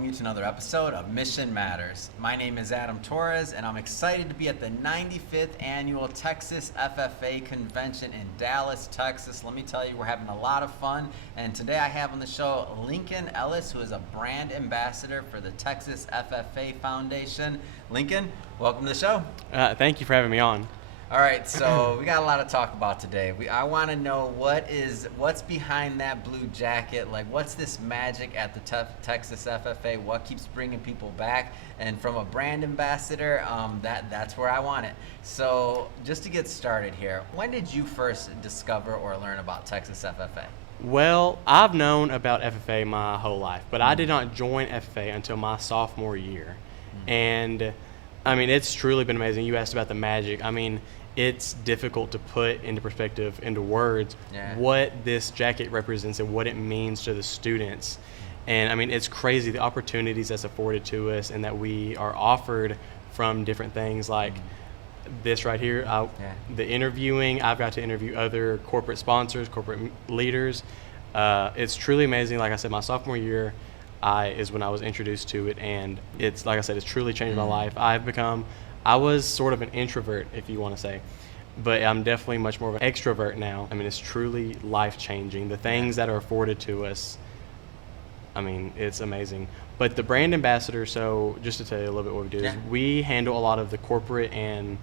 welcome you to another episode of Mission Matters. My name is Adam Torres, and I'm excited to be at the 95th Annual Texas FFA Convention in Dallas, Texas. Let me tell you, we're having a lot of fun, and today I have on the show Lincoln Ellis, who is a brand ambassador for the Texas FFA Foundation. Lincoln, welcome to the show. Thank you for having me on. All right, so we got a lot to talk about today. I want to know what's behind that blue jacket. Like, what's this magic at the Texas FFA? What keeps bringing people back? And from a brand ambassador, that's where I want it. So, just to get started here, when did you first discover or learn about Texas FFA? Well, I've known about FFA my whole life, but I did not join FFA until my sophomore year. And I mean, it's truly been amazing. You asked about the magic. I mean, it's difficult to put into perspective, into words, what this jacket represents and what it means to the students. And I mean, it's crazy the opportunities that's afforded to us and that we are offered from different things like this right here. The interviewing, I've got to interview other corporate sponsors, corporate leaders. It's truly amazing. Like I said, my sophomore year is when I was introduced to it, and it's, like I said, it's truly changed my life. I was sort of an introvert, if you want to say, but I'm definitely much more of an extrovert now. I mean, it's truly life-changing. The things that are afforded to us, I mean, it's amazing. But the brand ambassador, so just to tell you a little bit what we do, is we handle a lot of the corporate and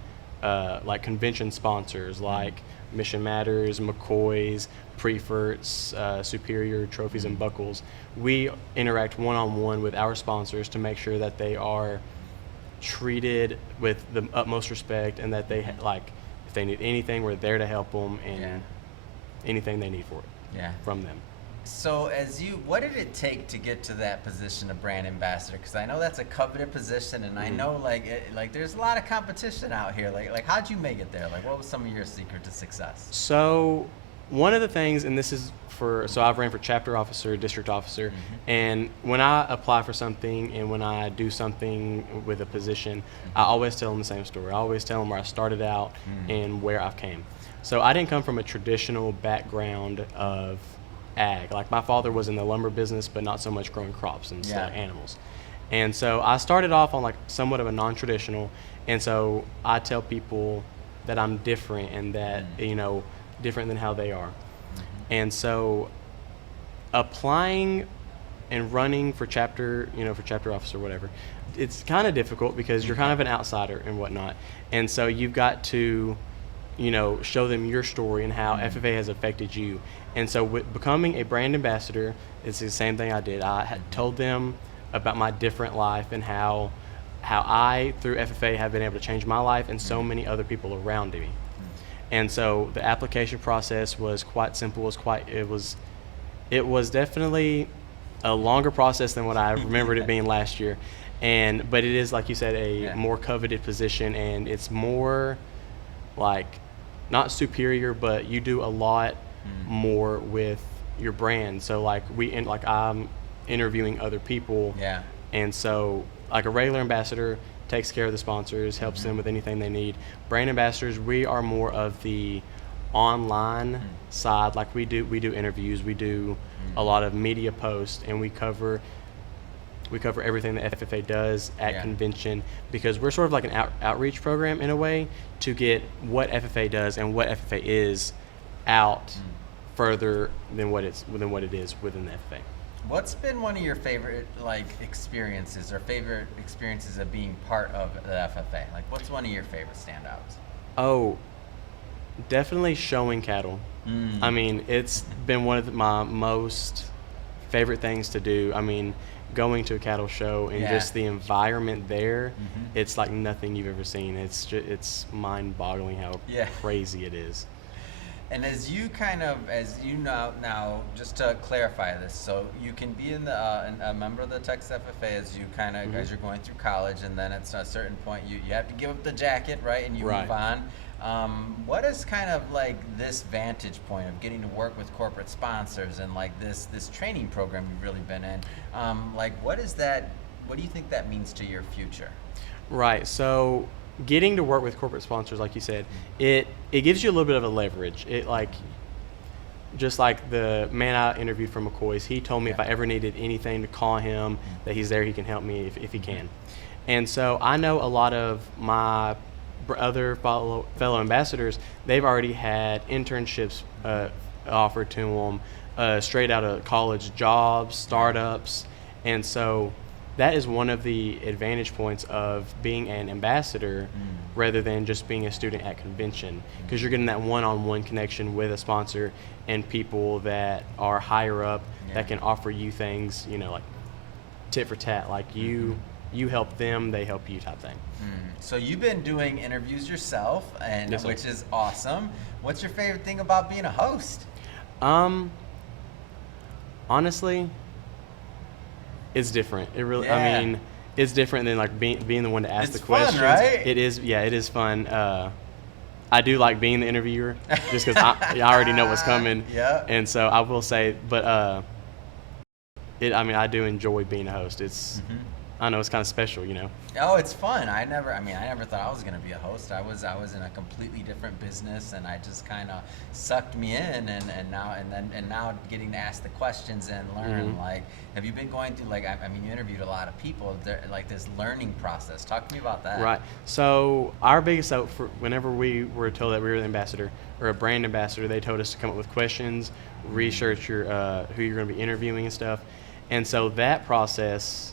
like convention sponsors like Mission Matters, McCoy's, Preferts, Superior, Trophies and Buckles. We interact one-on-one with our sponsors to make sure that they are treated with the utmost respect and that they if they need anything, we're there to help them and anything they need for it from them. So what did it take to get to that position of brand ambassador? Because I know that's a coveted position, and I know like there's a lot of competition out here. Like how'd you make it there? Like, what was some of your secret to success? So one of the things, and this is so I've ran for chapter officer, district officer, and when I apply for something and when I do something with a position, I always tell them the same story. I always tell them where I started out and where I've came. So I didn't come from a traditional background of ag. Like, my father was in the lumber business, but not so much growing crops and stuff, animals. And so I started off on like somewhat of a non-traditional, and so I tell people that I'm different and that, different than how they are. And so applying and running for chapter officer or whatever, it's kind of difficult because you're kind of an outsider and whatnot. And so you've got to, show them your story and how FFA has affected you. And so with becoming a brand ambassador, it's the same thing I did. I had told them about my different life and how I, through FFA, have been able to change my life and so many other people around me. And so the application process was quite simple. It was definitely a longer process than what I remembered it being last year. But it is, like you said, a more coveted position, and it's more like not superior, but you do a lot more with your brand. So I'm interviewing other people. And so like a regular ambassador takes care of the sponsors, helps them with anything they need. Brand ambassadors, we are more of the online side. Like we do interviews, we do a lot of media posts, and we cover everything that FFA does at convention, because we're sort of like an outreach program in a way to get what FFA does and what FFA is out further than what it is within the FFA. What's been one of your favorite experiences of being part of the FFA? Like, what's one of your favorite standouts? Oh, definitely showing cattle. I mean, it's been one of my most favorite things to do. I mean, going to a cattle show and just the environment there, it's like nothing you've ever seen. It's mind-boggling how crazy it is. And as you know, just to clarify this, so you can be a member of the Texas FFA as you're going through college, and then at a certain point you have to give up the jacket, right, and you move on. What is kind of like this vantage point of getting to work with corporate sponsors and like this training program you've really been in? What do you think that means to your future? Right. So getting to work with corporate sponsors, like you said, it gives you a little bit of a leverage. just like the man I interviewed from McCoy's, he told me if I ever needed anything to call him, that he's there, he can help me if he can. And so I know a lot of my other fellow ambassadors, they've already had internships offered to them, straight out of college jobs, startups. And so that is one of the advantage points of being an ambassador rather than just being a student at convention, because you're getting that one-on-one connection with a sponsor and people that are higher up that can offer you things, you know, like tit for tat, like you help them, they help you type thing. So you've been doing interviews yourself, and Yes, sir. which is awesome. What's your favorite thing about being a host? Honestly, it's different. It really, Yeah. I mean, it's different than like being the one to ask It's the fun, questions. right? It is, yeah, it is fun. I do like being the interviewer just because I already know what's coming. Yeah. And so I will say, but I mean, I do enjoy being a host. It's, I know it's kind of special, you know. Oh, it's fun. I never thought I was gonna be a host. I was in a completely different business, and I just kind of sucked me in, and now getting to ask the questions and learn. Like, have you been going through, like, I mean, you interviewed a lot of people, like this learning process. Talk to me about that. Right. So our biggest hope for whenever we were told that we were the ambassador or a brand ambassador, they told us to come up with questions, research your who you're going to be interviewing and stuff. And so that process,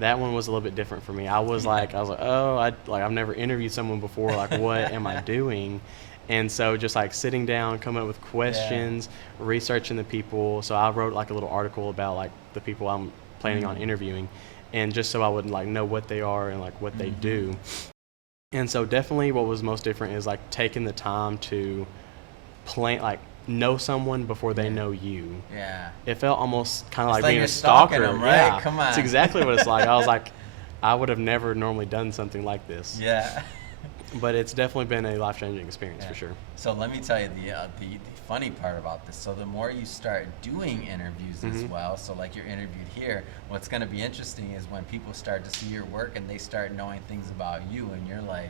that one was a little bit different for me. I was like, oh, I've never interviewed someone before. Like, what am I doing? And so just like sitting down, coming up with questions, researching the people. So I wrote like a little article about like the people I'm planning on interviewing, and just so I would like know what they are and like what they do. And so definitely what was most different is like taking the time to plan, like know someone before they know you. Yeah. It felt almost kind of It's like like being you're a stalker. stalking 'em, right? Yeah, Come on. it's exactly what it's like. I was like, I would have never normally done something like this. Yeah. But it's definitely been a life-changing experience for sure. So let me tell you the funny part about this. So the more you start doing interviews as well, so like you're interviewed here, what's going to be interesting is when people start to see your work and they start knowing things about you, and you're like,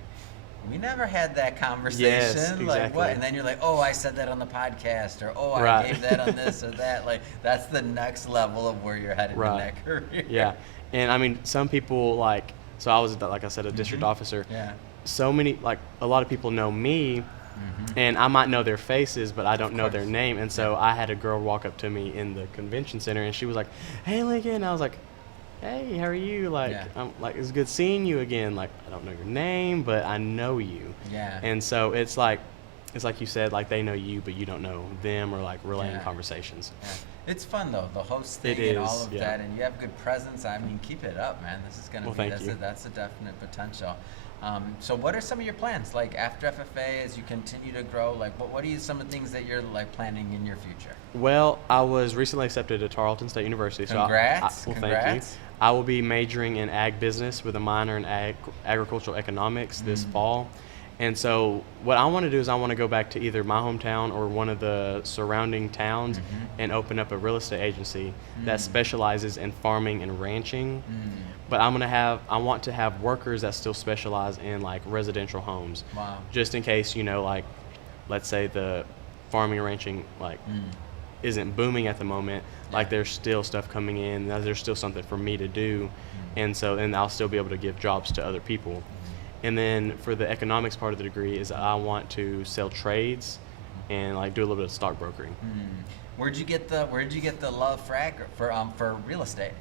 we never had that conversation. Yes, Like exactly. what? And then you're like, oh, I said that on the podcast, or oh, I Right. gave that on this or that. Like that's the next level of where you're headed in that career. Yeah. And I mean, some people like, so I was, like I said, a district officer. Yeah. So many, like a lot of people know me, and I might know their faces, but I don't know their name. And so I had a girl walk up to me in the convention center, and she was like, hey, Lincoln. And I was like, hey, how are you? Like, I'm like, it's good seeing you again. Like, I don't know your name, but I know you. Yeah. And so it's like you said, like they know you, but you don't know them, or like relaying conversations. Yeah. It's fun though, the host thing It and all is, of yeah. that, and you have good presence. I mean, keep it up, man. This is gonna Well, be thank that's a definite potential. So what are some of your plans, like after FFA, as you continue to grow? Like, what are some of the things that you're like planning in your future? Well, I was recently accepted to Tarleton State University. Congrats! So well, Congrats. thank you. I will be majoring in ag business with a minor in agricultural economics this fall. And so what I want to do is I want to go back to either my hometown or one of the surrounding towns and open up a real estate agency that specializes in farming and ranching. But I want to have workers that still specialize in like residential homes. Wow. Just in case, you know, like let's say the farming and ranching like isn't booming at the moment, like there's still stuff coming in, there's still something for me to do. And I'll still be able to give jobs to other people. And then for the economics part of the degree is I want to sell trades and like do a little bit of stock brokering. Where'd you get the love for real estate?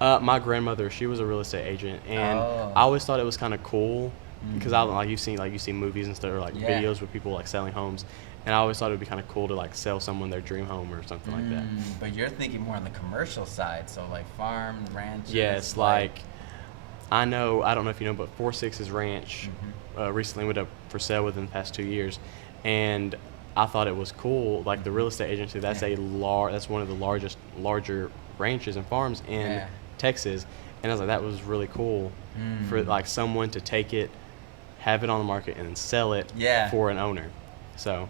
My grandmother, she was a real estate agent, and I always thought it was kind of cool because you see movies and stuff, or like videos with people like selling homes, and I always thought it would be kind of cool to like sell someone their dream home or something like that. But you're thinking more on the commercial side, so like farm, ranches. Yes, like I don't know if you know, but 4-6's ranch recently went up for sale within the past 2 years, and I thought it was cool. Like the real estate agency, that's that's one of the larger ranches and farms in Texas, and I was like, that was really cool for like someone to take it, have it on the market, and then sell it for an owner. So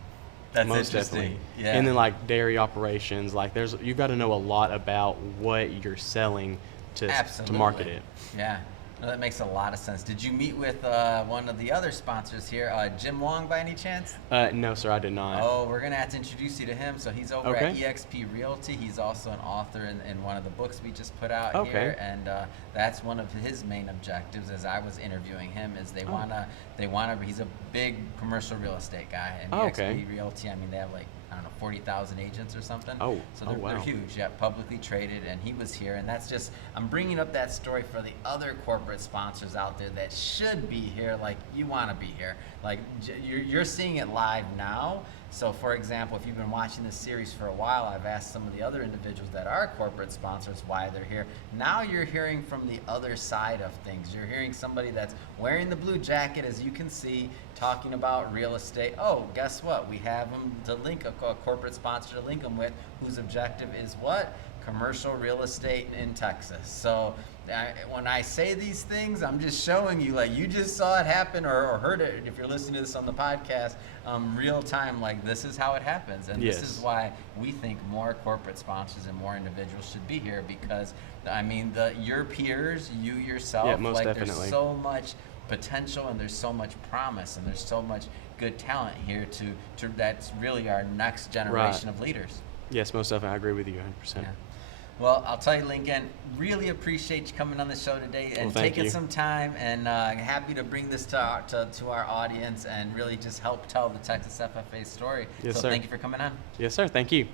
that's most interesting. definitely. Yeah. And then like dairy operations, like you've got to know a lot about what you're selling to market it. Yeah. No, that makes a lot of sense. Did you meet with one of the other sponsors here, Jim Wong, by any chance? No, sir, I did not. Oh, we're going to have to introduce you to him. So he's over Okay. at eXp Realty. He's also an author in one of the books we just put out Okay. here. And that's one of his main objectives as I was interviewing him is they want to, he's a big commercial real estate guy. And Okay. eXp Realty, I mean, they have like, I don't know, 40,000 agents or something. Oh, so they're, wow. they're huge, yeah, publicly traded, and he was here, and that's just, I'm bringing up that story for the other corporate sponsors out there that should be here, like you want to be here. Like you're seeing it live now. So for example, if you've been watching this series for a while, I've asked some of the other individuals that are corporate sponsors why they're here. Now you're hearing from the other side of things. You're hearing somebody that's wearing the blue jacket, as you can see, talking about real estate. Oh, guess what? We have them to link a corporate sponsor to link them with, whose objective is what? Commercial real estate in Texas. So when I say these things, I'm just showing you, like you just saw it happen or heard it, if you're listening to this on the podcast, real time, like this is how it happens. And Yes. this is why we think more corporate sponsors and more individuals should be here, because I mean, your peers, you yourself, Yeah, most like definitely. there's so much potential and there's so much promise and there's so much good talent here to that's really our next generation of leaders. Yes, most definitely. I agree with you 100%. Yeah. Well, I'll tell you, Lincoln, really appreciate you coming on the show today and Well, thank taking you. some time, and happy to bring this to our audience and really just help tell the Texas FFA story. Yes, so sir. thank you for coming on. Yes, sir. Thank you.